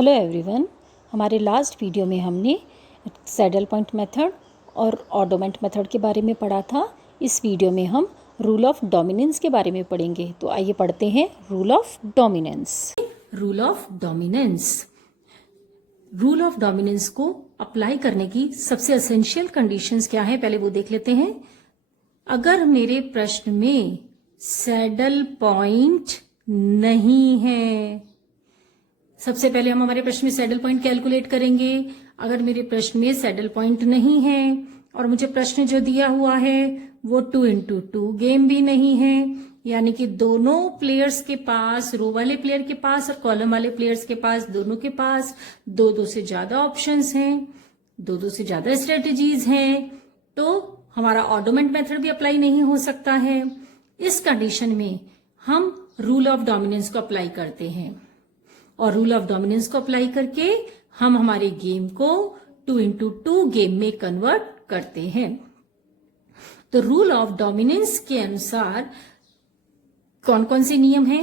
Hello everyone, हमारे last video में हमने सैडल पॉइंट मेथड और ऑर्डोमेंट मेथड के बारे में पढ़ा था। इस वीडियो में हम रूल ऑफ डोमिनेंस के बारे में पढ़ेंगे। तो आइए पढ़ते हैं rule of dominance. Rule of dominance, rule of dominance को अप्लाई करने की सबसे एसेंशियल कंडीशंस क्या है, पहले वो देख लेते हैं। अगर मेरे प्रश्न में सैडल पॉइंट नहीं है, सबसे पहले हम हमारे प्रश्न में सैडल पॉइंट कैलकुलेट करेंगे। अगर मेरे प्रश्न में सैडल पॉइंट नहीं है और मुझे प्रश्न जो दिया हुआ है वो 2x2 गेम भी नहीं है, यानी कि दोनों प्लेयर्स के पास, रो वाले प्लेयर के पास और कॉलम वाले प्लेयर्स के पास, दोनों के पास दो से ज्यादा ऑप्शंस हैं, दो से ज्यादा स्ट्रेटेजीज हैं, तो हमारा ऑर्डोमेंट मेथड भी अप्लाई नहीं हो सकता है। इस कंडीशन में हम रूल ऑफ डोमिनेंस को अप्लाई करते हैं और रूल ऑफ डोमिनेंस को अप्लाई करके हम हमारे गेम को 2x2 गेम में कन्वर्ट करते हैं। तो रूल ऑफ डोमिनेंस के अनुसार कौन कौन से नियम हैं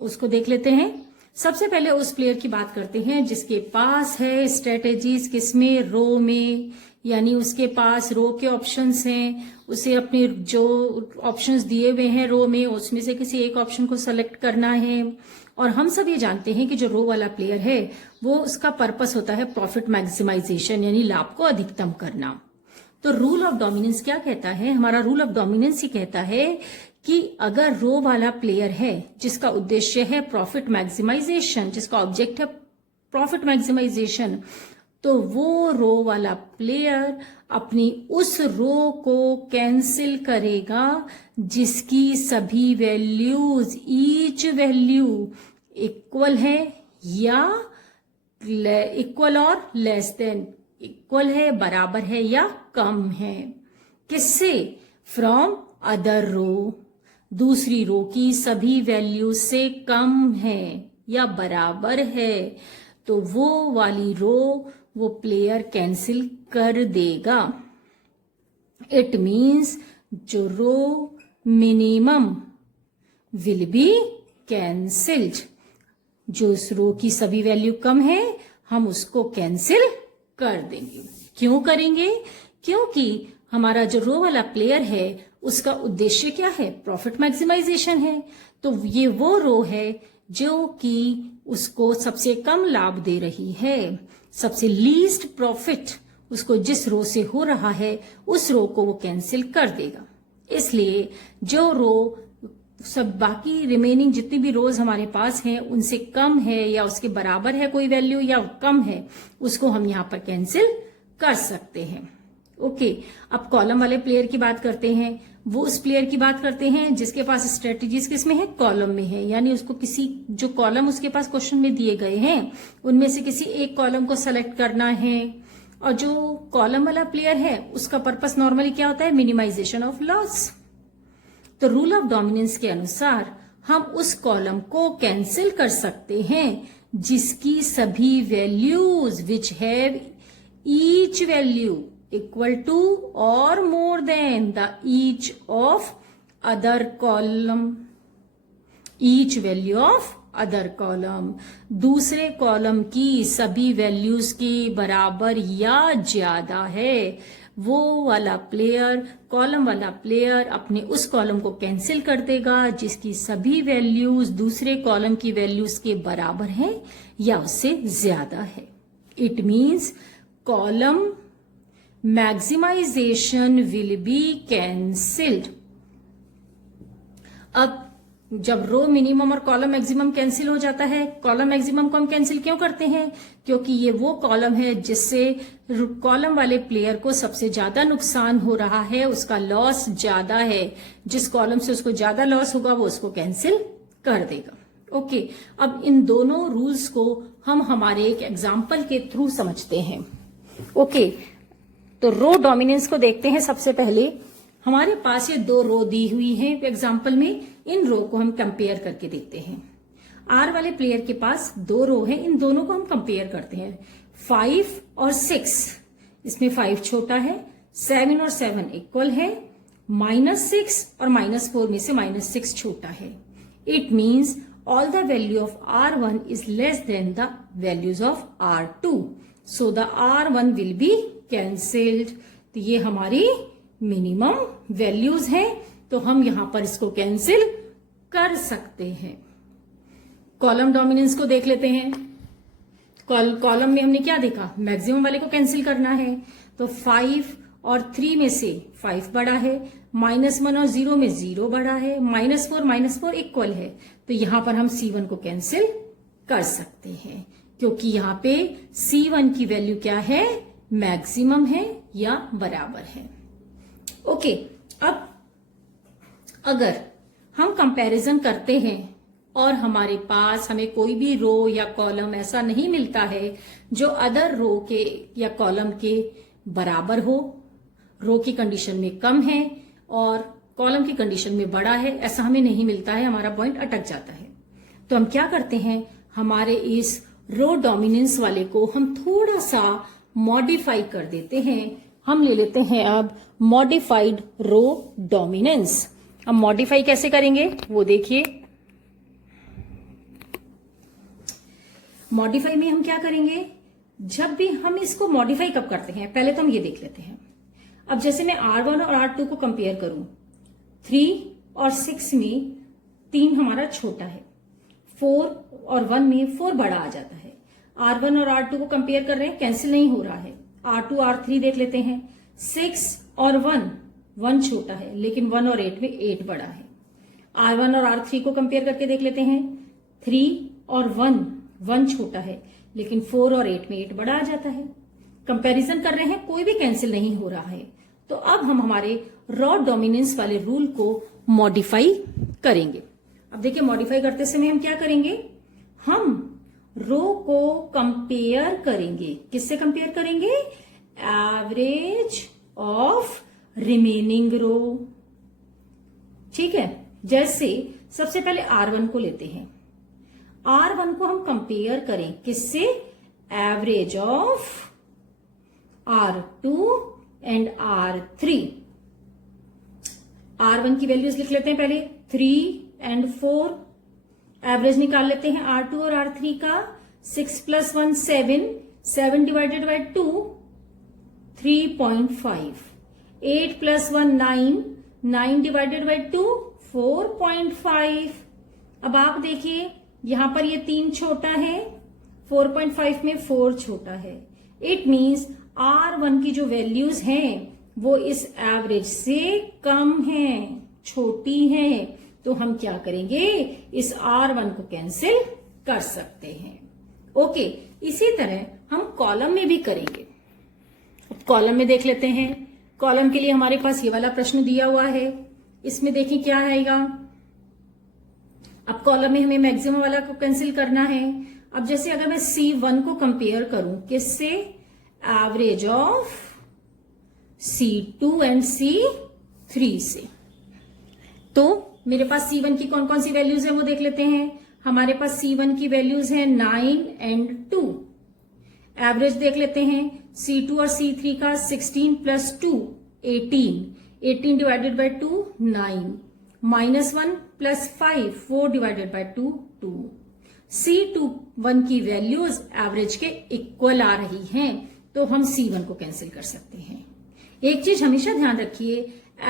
उसको देख लेते हैं। सबसे पहले उस प्लेयर की बात करते हैं जिसके पास है स्ट्रेटेजीज, किसमें, रो में, यानी उसके पास रो के ऑप्शंस हैं, उसे अपने जो ऑप्शंस दिए हुए हैं रो में उसमें से किसी एक ऑप्शन को सेलेक्ट करना है। और हम सब ये जानते हैं कि जो रो वाला प्लेयर है वो उसका पर्पस होता है प्रॉफिट मैक्सिमाइजेशन, यानी लाभ को अधिकतम करना। तो रूल ऑफ डोमिनेंस क्या कहता है? हमारा रूल ऑफ डोमिनेंस ही कहता है कि अगर रो वाला प्लेयर है जिसका उद्देश्य है प्रॉफिट मैक्सिमाइजेशन, जिसका ऑब्जेक्ट है प्रॉफिट मैक्सिमाइजेशन, तो वो रो वाला प्लेयर अपनी उस रो को कैंसिल करेगा जिसकी सभी वैल्यूज, ईच वैल्यू इक्वल है या इक्वल और लेस देन, इक्वल है, बराबर है या कम है। किससे? फ्रॉम अदर रो, दूसरी रो की सभी वैल्यू से कम है या बराबर है, तो वो वाली रो वो प्लेयर कैंसिल कर देगा। इट मीन्स जो रो मिनिमम विल बी कैंसिल्ड, जो उस रो की सभी वैल्यू कम है हम उसको कैंसिल कर देंगे। क्यों करेंगे? क्योंकि हमारा जो रो वाला प्लेयर है उसका उद्देश्य क्या है? प्रॉफिट मैक्सिमाइजेशन है। तो ये वो रो है जो कि उसको सबसे कम लाभ दे रही है, सबसे लीस्ट प्रॉफिट उसको जिस रो से हो रहा है उस रो को वो कैंसिल कर देगा। इसलिए जो रो सब बाकी रिमेनिंग जितनी भी रोज हमारे पास हैं उनसे कम है या उसके बराबर है कोई वैल्यू या कम है, उसको हम यहां पर कैंसिल कर सकते हैं। ओके, अब कॉलम वाले प्लेयर की बात करते हैं। वो उस प्लेयर की बात करते हैं जिसके पास स्ट्रेटेजीज किस में है? कॉलम में है, यानी उसको किसी जो कॉलम उसके पास क्वेश्चन में दिए गए हैं उनमें से किसी एक कॉलम को सेलेक्ट करना है। और जो कॉलम वाला प्लेयर है उसका पर्पस नॉर्मली क्या होता है? Minimization of loss. तो रूल ऑफ डोमिनेंस के अनुसार हम उस कॉलम को कैंसिल कर सकते हैं जिसकी सभी values which have each value equal to और more than the each of other column, each value of other column, दूसरे कॉलम की सभी वैल्यूज के बराबर या ज्यादा है, वो वाला प्लेयर, कॉलम वाला प्लेयर अपने उस कॉलम को कैंसिल कर देगा जिसकी सभी वैल्यूज दूसरे कॉलम की वैल्यूज के बराबर है या उससे ज्यादा है। It means column maximization will be cancelled. अब जब रो मिनिमम और कॉलम मैक्सिमम कैंसिल हो जाता है, कॉलम मैक्सिमम को हम कैंसिल क्यों करते हैं? क्योंकि ये वो कॉलम है जिससे कॉलम वाले प्लेयर को सबसे ज्यादा नुकसान हो रहा है, उसका लॉस ज्यादा है, जिस कॉलम से उसको ज्यादा लॉस होगा वो उसको कैंसिल कर देगा। ओके, अब इन दोनों रूल्स को हम हमारे एक एग्जाम्पल के थ्रू समझते हैं। ओके, तो रो डोमिनेंस को देखते हैं। सबसे पहले हमारे पास ये दो रो दी हुई है एग्जाम्पल में, इन रो को हम कंपेयर करके देखते हैं। आर वाले प्लेयर के पास दो रो है, इन दोनों को हम कंपेयर करते हैं। 5 और 6, इसमें 5 छोटा है, 7 और 7 इक्वल है, -6 और -4 में से -6 छोटा है। It means all the value of R1 is less than the values of R2. So the R1 will be cancelled. तो ये हमारी मिनिमम वैल्यूज हैं, तो हम यहां पर इसको कैंसिल कर सकते हैं। कॉलम डोमिनेंस को देख लेते हैं। कॉलम में हमने क्या देखा, मैक्सिमम वाले को कैंसिल करना है, तो 5 और 3 में से 5 बड़ा है, -1 और 0 में 0 बड़ा है, -4 इक्वल है, तो यहां पर हम C1 को कैंसिल कर सकते हैं, क्योंकि यहां पे C1 की वैल्यू क्या है, मैक्सिमम है या बराबर है। ओके, अब अगर हम कंपैरिजन करते हैं और हमारे पास हमें कोई भी रो या कॉलम ऐसा नहीं मिलता है जो अदर रो के या कॉलम के बराबर हो, रो की कंडीशन में कम है और कॉलम की कंडीशन में बड़ा है, ऐसा हमें नहीं मिलता है, हमारा पॉइंट अटक जाता है। तो हम क्या करते हैं, हमारे इस रो डोमिनेंस वाले को हम थोड़ा सा मॉडिफाई कर देते हैं। हम ले लेते हैं अब मॉडिफाइड रो डोमिनेंस। अब मॉडिफाई कैसे करेंगे वो देखिए। मॉडिफाई में हम क्या करेंगे, जब भी हम इसको मॉडिफाई कब करते हैं, पहले तो हम ये देख लेते हैं। अब जैसे मैं R1 और R2 को कंपेयर करूं, 3 और 6 में 3 हमारा छोटा है, 4 और 1 में 4 बड़ा आ जाता है। R1 और R2 को कंपेयर कर रहे हैं, कैंसिल नहीं हो रहा है। R2 R3 देख लेते हैं, 6 और 1 छोटा है, लेकिन 1 और 8 में 8 बड़ा है। R1 और R3 को कंपेयर करके देख लेते हैं, 3 और 1 छोटा है, लेकिन 4 और 8 में 8 बड़ा आ जाता है। कंपैरिजन कर रहे हैं, कोई भी कैंसिल नहीं हो रहा है। तो अब हम हमारे रॉ डोमिनेंस वाले रूल को मॉडिफाई करेंगे। अब देखिए, मॉडिफाई करते समय हम क्या करेंगे, हम रो को कंपेयर करेंगे। किससे कंपेयर करेंगे, एवरेज ऑफ रिमेनिंग रो। ठीक है, जैसे सबसे पहले R1 को लेते हैं। R1 को हम कंपेयर करें किससे, average of R2 and R3। R1 की वैल्यूज लिख लेते हैं पहले, 3 एंड 4। एवरेज निकाल लेते हैं R2 और R3 का, 6 + 1 7, 7 डिवाइडेड बाई 2 3.5, 8 + 1 9, 9 डिवाइडेड बाई 2 4.5। अब आप देखिए, यहां पर ये 3 छोटा है, 4.5 में 4 छोटा है। इट मीन्स R1 की जो वैल्यूज हैं वो इस एवरेज से कम हैं, छोटी हैं। तो हम क्या करेंगे, इस R1 को कैंसिल कर सकते हैं। ओके, इसी तरह हम कॉलम में भी करेंगे। अब कॉलम में देख लेते हैं। कॉलम के लिए हमारे पास ये वाला प्रश्न दिया हुआ है, इसमें देखिए क्या आएगा। अब कॉलम में हमें मैक्सिमम वाला को कैंसिल करना है। अब जैसे अगर मैं C1 को कंपेयर करूं किससे, average of C2 and C3 से, तो मेरे पास C1 की कौन कौन सी वैल्यूज है वो देख लेते हैं। हमारे पास C1 की वैल्यूज है 9 एंड 2। एवरेज देख लेते हैं C2 और C3 का, 16 + 2 18, 18 divided by 2 9, -1 + 5 4 divided by 2 2। C1 की वैल्यूज एवरेज के इक्वल आ रही हैं, तो हम C1 को कैंसिल कर सकते हैं। एक चीज हमेशा ध्यान रखिए,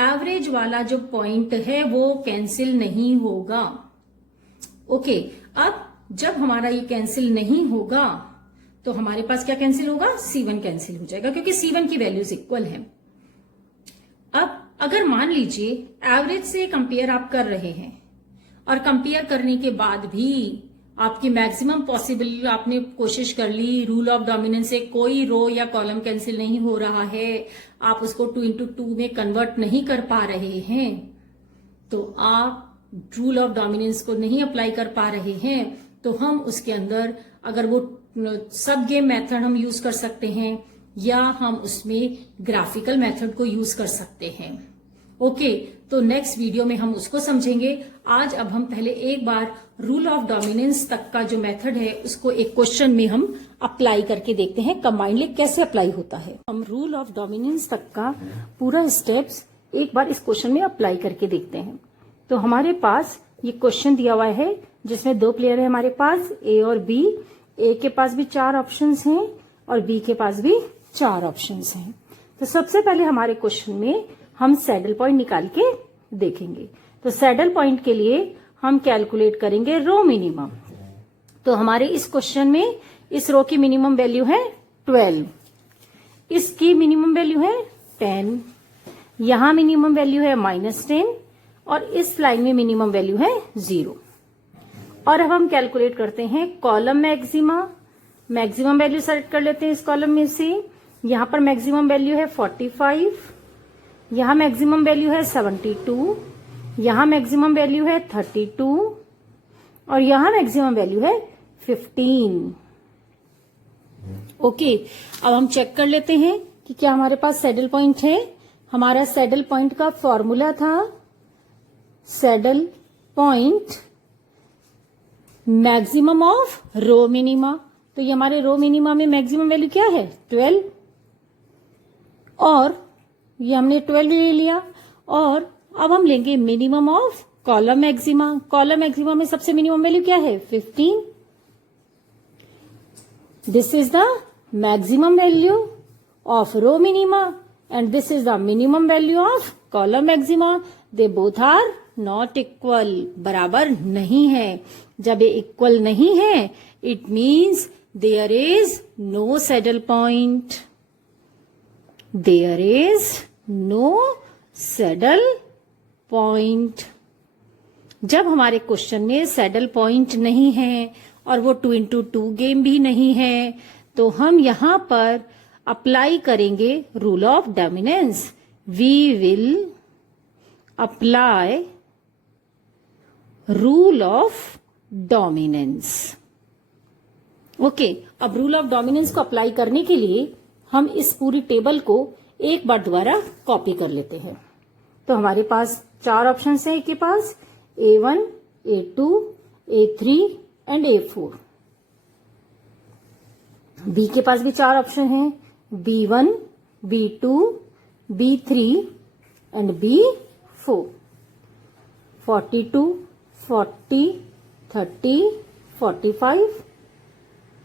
एवरेज वाला जो पॉइंट है वो कैंसिल नहीं होगा। ओके, अब जब हमारा ये कैंसिल नहीं होगा तो हमारे पास क्या कैंसिल होगा, C1 कैंसिल हो जाएगा, क्योंकि C1 की वैल्यूज इक्वल है। अब अगर मान लीजिए एवरेज से कंपेयर आप कर रहे हैं और कंपेयर करने के बाद भी आपकी मैक्सिमम पॉसिबल आपने कोशिश कर ली, रूल ऑफ डोमिनेंस से कोई रो या कॉलम कैंसिल नहीं हो रहा है, आप उसको 2 × 2 में कन्वर्ट नहीं कर पा रहे हैं, तो आप रूल ऑफ डोमिनेंस को नहीं अप्लाई कर पा रहे हैं, तो हम उसके अंदर अगर वो सब गेम मेथड हम यूज कर सकते हैं या हम उसमें ग्राफिकल मेथड को यूज कर सकते हैं। ओके, तो नेक्स्ट वीडियो में हम उसको समझेंगे। आज अब हम पहले एक बार रूल ऑफ डोमिनेंस तक का जो मेथड है उसको एक क्वेश्चन में हम अप्लाई करके देखते हैं कंबाइंडली कैसे अप्लाई होता है। हम रूल ऑफ डोमिनेंस तक का पूरा स्टेप्स एक बार इस क्वेश्चन में अप्लाई करके देखते हैं। तो हमारे पास ये क्वेश्चन दिया हुआ है जिसमें 2 प्लेयर है हमारे पास, ए और बी। ए के पास भी 4 ऑप्शंस हैं और बी के पास भी 4 ऑप्शंस हैं। तो सबसे पहले हमारे क्वेश्चन में हम सैडल पॉइंट निकाल के देखेंगे। तो सैडल पॉइंट के लिए हम कैलकुलेट करेंगे रो मिनिमम। तो हमारे इस क्वेश्चन में इस रो की मिनिमम वैल्यू है 12, इसकी मिनिमम वैल्यू है 10, यहां मिनिमम वैल्यू है -10 और इस लाइन में मिनिमम वैल्यू है 0। और अब हम कैलकुलेट करते हैं column maxima. Maximum value select कर लेते हैं इस कॉलम में से। यहां पर मैक्सिमम वैल्यू है 45, यहां मैक्सिमम वैल्यू है 72, यहां मैक्सिमम वैल्यू है 32 और यहां मैक्सिमम वैल्यू है 15। ओके, अब हम चेक कर लेते हैं कि क्या हमारे पास सैडल पॉइंट है। हमारा सैडल पॉइंट का फॉर्मूला था saddle point maximum of row minima. तो ये हमारे रो मिनिमा में मैक्सिमम वैल्यू क्या है 12 और ये हमने 12 ले लिया। और अब हम लेंगे minimum of column maxima. Column maxima में सबसे मिनिमम वैल्यू क्या है 15। This is the maximum value of row minima and this is the minimum value of column maxima. They both are not equal, बराबर नहीं है। जब ये इक्वल नहीं है it means there is no saddle point, there is no saddle point. जब हमारे question में सैडल पॉइंट नहीं है और वो 2 into 2 गेम भी नहीं है तो हम यहां पर अप्लाई करेंगे rule of dominance. We will apply rule of dominance. Okay, अब रूल ऑफ डोमिनेंस को अप्लाई करने के लिए हम इस पूरी टेबल को एक बार दोबारा कॉपी कर लेते हैं। तो हमारे पास 4 ऑप्शन है के पास A1, A2, A3 and A4। B के पास भी 4 ऑप्शन हैं B1, B2, B3 and B4। 42, 40, 30, 45,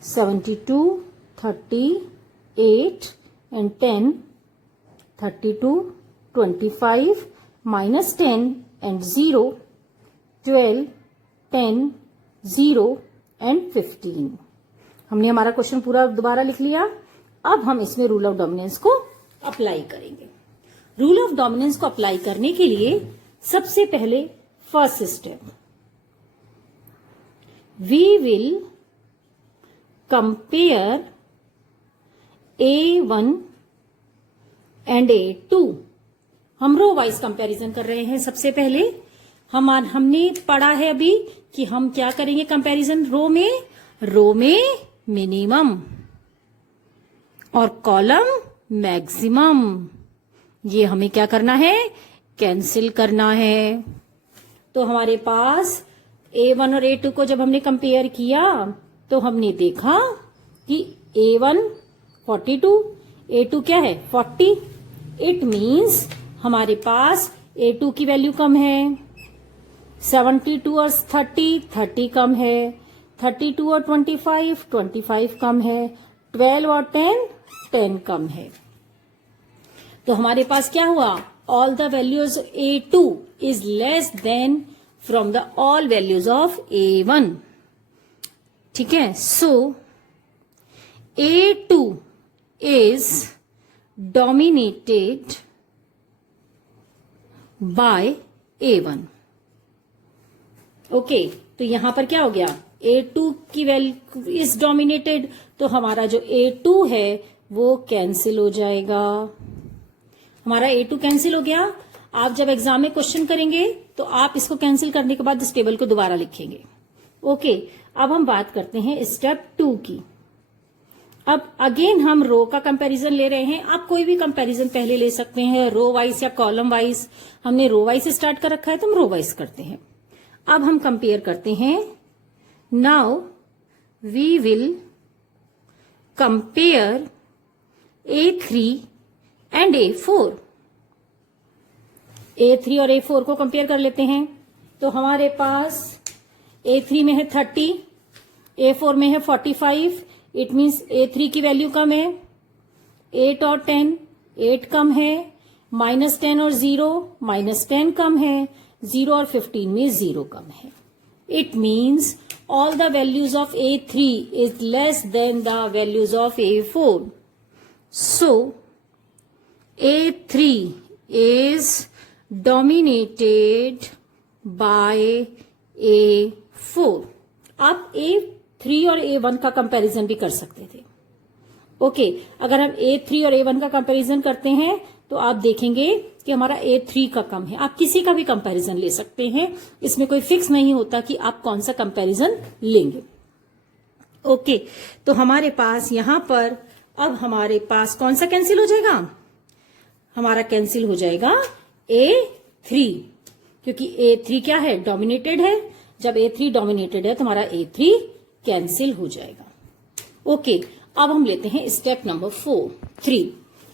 72, 38 and 10, 32, 25, -10 and 0, 12, 10, 0 and 15। हमने हमारा क्वेश्चन पूरा दोबारा लिख लिया। अब हम इसमें रूल ऑफ डोमिनेंस को अप्लाई करेंगे। रूल ऑफ डोमिनेंस को अप्लाई करने के लिए सबसे पहले first step, we will compare A1 and A2। हम रो वाइज कंपैरिजन कर रहे हैं। सबसे पहले हमने पढ़ा है अभी कि हम क्या करेंगे कंपैरिजन रो में मिनिमम और कॉलम मैक्सिमम। ये हमें क्या करना है कैंसिल करना है। तो हमारे पास A1 और A2 को जब हमने कंपेयर किया तो हमने देखा कि A1 42, A2 क्या है 40। इट मीन्स हमारे पास A2 की वैल्यू कम है। 72 और 30 कम है। 32 और 25 कम है। 12 और 10 कम है। तो हमारे पास क्या हुआ all the values A2 is less than from the all values of A1। ठीक है, सो A2 is dominated by A1। Okay, तो यहां पर क्या हो गया A2 की वैल्यू इज डोमिनेटेड, तो हमारा जो A2 है वो कैंसिल हो जाएगा। हमारा A2 कैंसिल हो गया। आप जब एग्जाम में क्वेश्चन करेंगे तो आप इसको कैंसिल करने के बाद इस टेबल को दोबारा लिखेंगे। ओके, अब हम बात करते हैं स्टेप 2 की। अब अगेन हम रो का कंपैरिजन ले रहे हैं। आप कोई भी कंपैरिजन पहले ले सकते हैं, रो वाइज या कॉलम वाइज। हमने रो वाइज स्टार्ट कर रखा है तो हम रो वाइज करते हैं। अब हम कंपेयर करते हैं। Now we will compare A3 and A4। A3 और A4 को कंपेयर कर लेते हैं। तो हमारे पास A3 में है 30, A4 में है 45, इट मीन्स A3 की वैल्यू कम है, 8 और 10, 8 कम है, -10 और 0, -10 कम है, 0 और 15 में 0 कम है. It means all the values of A3 is less than the values of A4. So, A3 is dominated by A4. आप A3 और A1 का कंपैरिजन भी कर सकते थे. ओके, अगर हम A3 और A1 का कंपैरिजन करते हैं तो आप देखेंगे कि हमारा A3 का कम है. आप किसी का भी कंपैरिजन ले सकते हैं, इसमें कोई फिक्स नहीं होता कि आप कौन सा कंपैरिजन लेंगे. ओके, तो हमारे पास यहां पर अब हमारे पास कौन सा कैंसिल हो जाएगा? हमारा कैंसिल हो जाएगा A3, क्योंकि A3 क्या है? डोमिनेटेड है. जब A3 डोमिनेटेड है तो हमारा A3 कैंसिल हो जाएगा. ओके, अब हम लेते हैं स्टेप नंबर 3.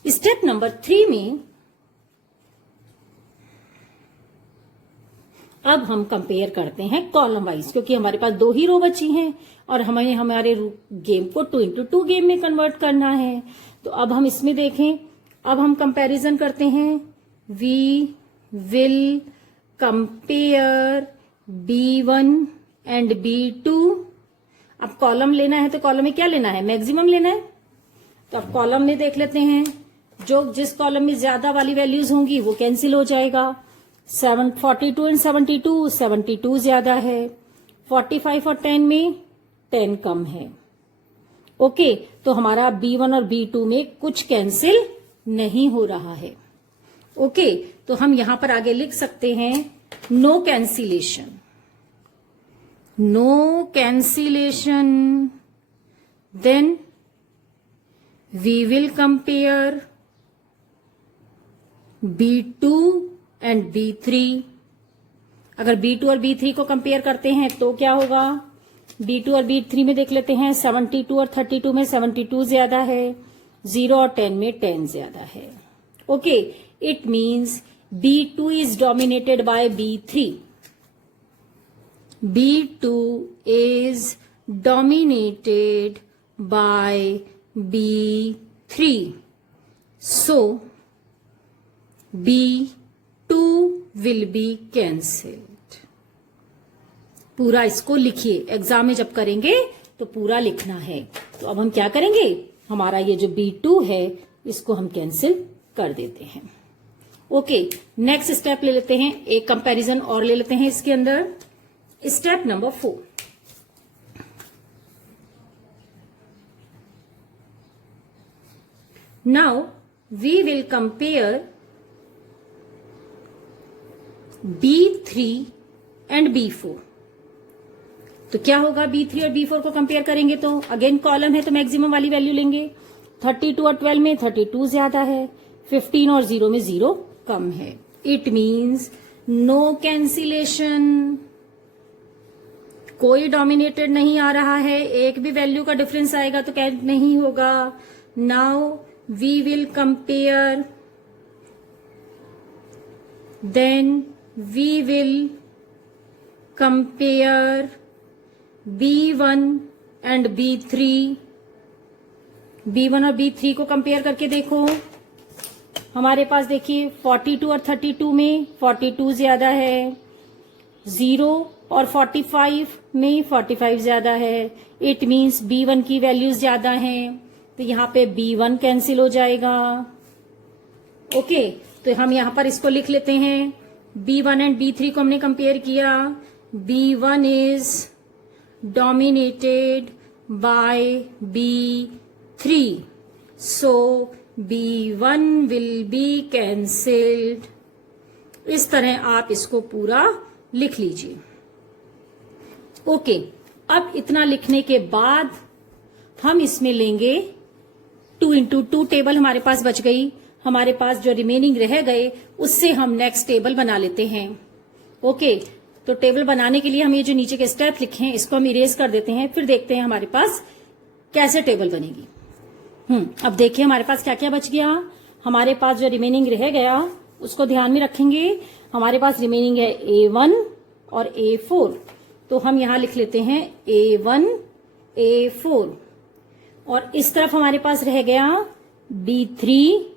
स्टेप नंबर 3 में अब हम कंपेयर करते हैं कॉलम वाइज, क्योंकि हमारे पास 2 ही रो बची हैं और हमें हमारे गेम को 2x2 गेम में कन्वर्ट करना है. तो अब हम इसमें देखें, अब हम कंपैरिजन करते हैं. We will compare B1 and B2. अब कॉलम लेना है तो कॉलम में क्या लेना है? मैक्सिमम लेना है. तो अब कॉलम में देख लेते हैं, जिस कॉलम में ज्यादा वाली वैल्यूज होंगी वो कैंसिल हो जाएगा. 42 एंड 72 ज्यादा है. 45 और 10 में 10 कम है. ओके, तो हमारा B1 और B2 में कुछ कैंसिल नहीं हो रहा है. ओके, तो हम यहां पर आगे लिख सकते हैं no cancellation. No cancellation, then we will compare B2 and B3. अगर B2 और B3 को कंपेयर करते हैं तो क्या होगा? B2 और B3 में देख लेते हैं. 72 और 32 में 72 ज्यादा है, 0 और 10 में 10 ज्यादा है. Okay, it means B2 is dominated by B3. B2 is dominated by B3. So, B2 will be cancelled. पूरा इसको लिखिए, एग्जाम में जब करेंगे तो पूरा लिखना है. तो अब हम क्या करेंगे? हमारा ये जो B2 है इसको हम कैंसिल कर देते हैं. ओके, नेक्स्ट स्टेप ले लेते हैं. एक कंपैरिजन और ले लेते हैं इसके अंदर. Step number 4. Now we will compare B3 and B4. तो क्या होगा? B3 और B4 को कंपेयर करेंगे तो अगेन कॉलम है तो मैक्सिमम वाली वैल्यू लेंगे. 32 और 12 में 32 ज्यादा है, 15 और 0 में 0 कम है. It means no cancellation. कोई डोमिनेटेड नहीं आ रहा है, एक भी वैल्यू का डिफरेंस आएगा तो कैंसिल नहीं होगा. Now we will compare, then we will compare B1 and B3. B1 और B3 को कंपेयर करके देखो. हमारे पास देखिए 42 और 32 में 42 ज्यादा है, 0 और 45 में 45 ज्यादा है. इट मीन्स B1 की वैल्यूज ज्यादा हैं, तो यहां पे B1 कैंसिल हो जाएगा. ओके, तो हम यहां पर इसको लिख लेते हैं. B1 एंड B3 को हमने कंपेयर किया. B1 is dominated by B3, so B1 will be cancelled. इस तरह आप इसको पूरा लिख लीजिए. ओके, अब इतना लिखने के बाद हम इसमें लेंगे 2x2 टेबल. हमारे पास बच गई. हमारे पास जो रिमेनिंग रह गए उससे हम नेक्स्ट टेबल बना लेते हैं. ओके, तो टेबल बनाने के लिए हम ये जो नीचे के स्टेप लिखे हैं इसको हम इरेज कर देते हैं, फिर देखते हैं हमारे पास कैसे टेबल बनेगी. अब देखिए हमारे पास क्या क्या बच गया. हमारे पास जो रिमेनिंग रह गया उसको ध्यान में रखेंगे. हमारे पास रिमेनिंग है A1 और A4. तो हम यहां लिख लेते हैं A1 A4 और इस तरफ हमारे पास रह गया B3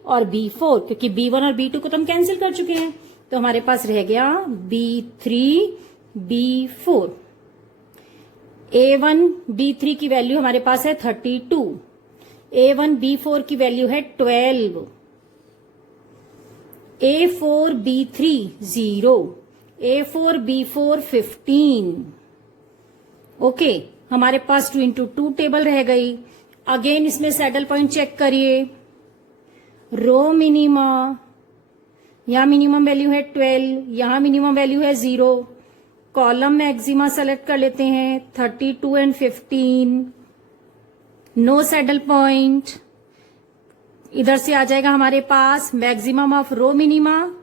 और B4 क्योंकि B1 और B2 को तो हम कैंसिल कर चुके हैं, तो हमारे पास रह गया B3 B4। A1 B3 की वैल्यू हमारे पास है 32, A1 B4 की वैल्यू है 12, A4 B3 0, A4 B4 15। Okay, हमारे पास 2 into 2 टेबल रह गई। अगेन इसमें सैडल पॉइंट चेक करिए, रो मिनिमा, यहां मिनिमम वैल्यू है 12, यहां मिनिमम वैल्यू है 0, कॉलम मैक्सिमा सेलेक्ट कर लेते हैं 32 एंड 15, नो सैडल पॉइंट। इधर से आ जाएगा हमारे पास मैक्सिमम ऑफ रो मिनिमा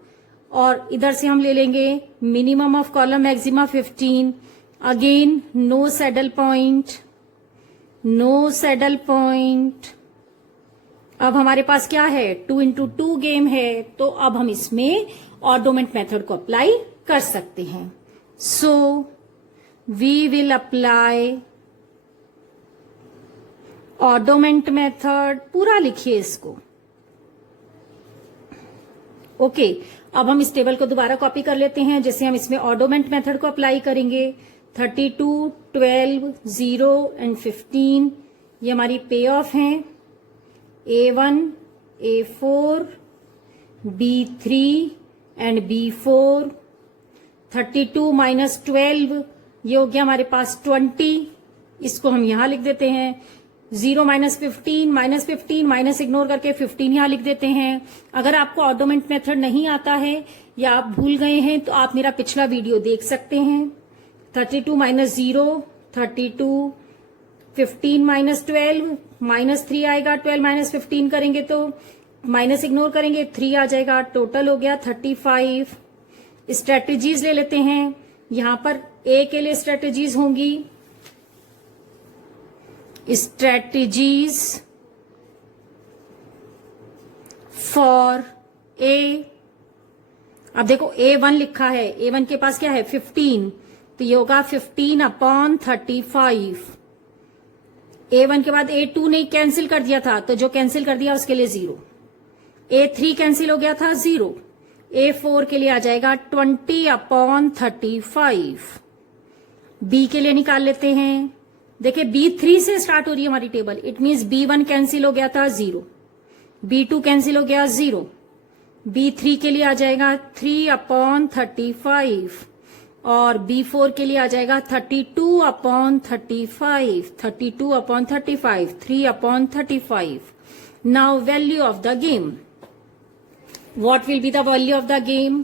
और इधर से हम ले लेंगे minimum of column maxima 15। Again no saddle point, no saddle point. अब हमारे पास क्या है, 2 into 2 गेम है, तो अब हम इसमें ऑर्डोमेंट मेथड को अप्लाई कर सकते हैं। सो वी विल अप्लाई ऑर्डोमेंट मेथड, पूरा लिखिए इसको। ओके, अब हम इस टेबल को दोबारा कॉपी कर लेते हैं, जैसे हम इसमें ऑर्डोमेंट मेथड को अप्लाई करेंगे। 32, 12, 0 एंड 15 ये हमारी पे ऑफ हैं। A1, A4, B3 and B4। 32 minus 12 ये हो गया हमारे पास 20, इसको हम यहां लिख देते हैं। 0 माइनस 15, माइनस इग्नोर करके 15 यहां लिख देते हैं। अगर आपको ऑर्डोमेंट मेथड नहीं आता है या आप भूल गए हैं तो आप मेरा पिछला वीडियो देख सकते हैं। 32 माइनस 0 32, 15 माइनस 12 -3 आएगा। 12 माइनस 15 करेंगे तो माइनस इग्नोर करेंगे 3 आ जाएगा। टोटल हो गया 35। स्ट्रेटेजीज ले लेते हैं, यहां पर ए के लिए स्ट्रेटेजीज होंगी। स्ट्रेटेजीज फॉर ए, अब देखो A1 लिखा है, A1 के पास क्या है 15, तो ये होगा 15/35। A1 के बाद A2 ने कैंसिल कर दिया था, तो जो कैंसिल कर दिया उसके लिए 0। A3 कैंसिल हो गया था 0। A4 के लिए आ जाएगा 20/35। B के लिए निकाल लेते हैं। देखिए B3 से स्टार्ट हो रही है हमारी table, it means B1 cancel हो गया था 0, B2 कैंसिल हो गया 0, B3 के लिए आ जाएगा 3/35 और B4 के लिए आ जाएगा 32/35, 32/35, 3/35। Now value of the game, what will be the value of the game?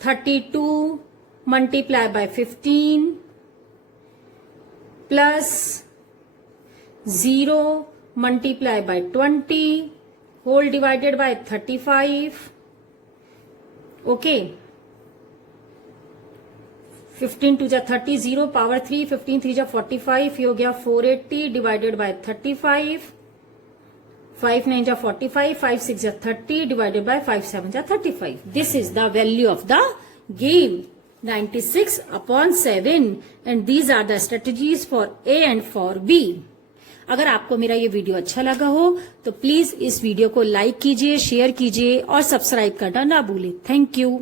32 multiplied by 15 plus 0 multiplied by 20 whole divided by 35. Okay, 15 2 जा 30, 0 power 3, 15 3 जा 45, ये हो गया 480 divided by 35, 5 9 जा 45, 5 6 जा 30 divided by 5 7 जा 35. This is the value of the game, 96/7, and these are the strategies for A and for B. अगर आपको मेरा ये वीडियो अच्छा लगा हो तो प्लीज इस वीडियो को लाइक कीजिए, शेयर कीजिए और सब्सक्राइब करना ना भूलें। Thank you.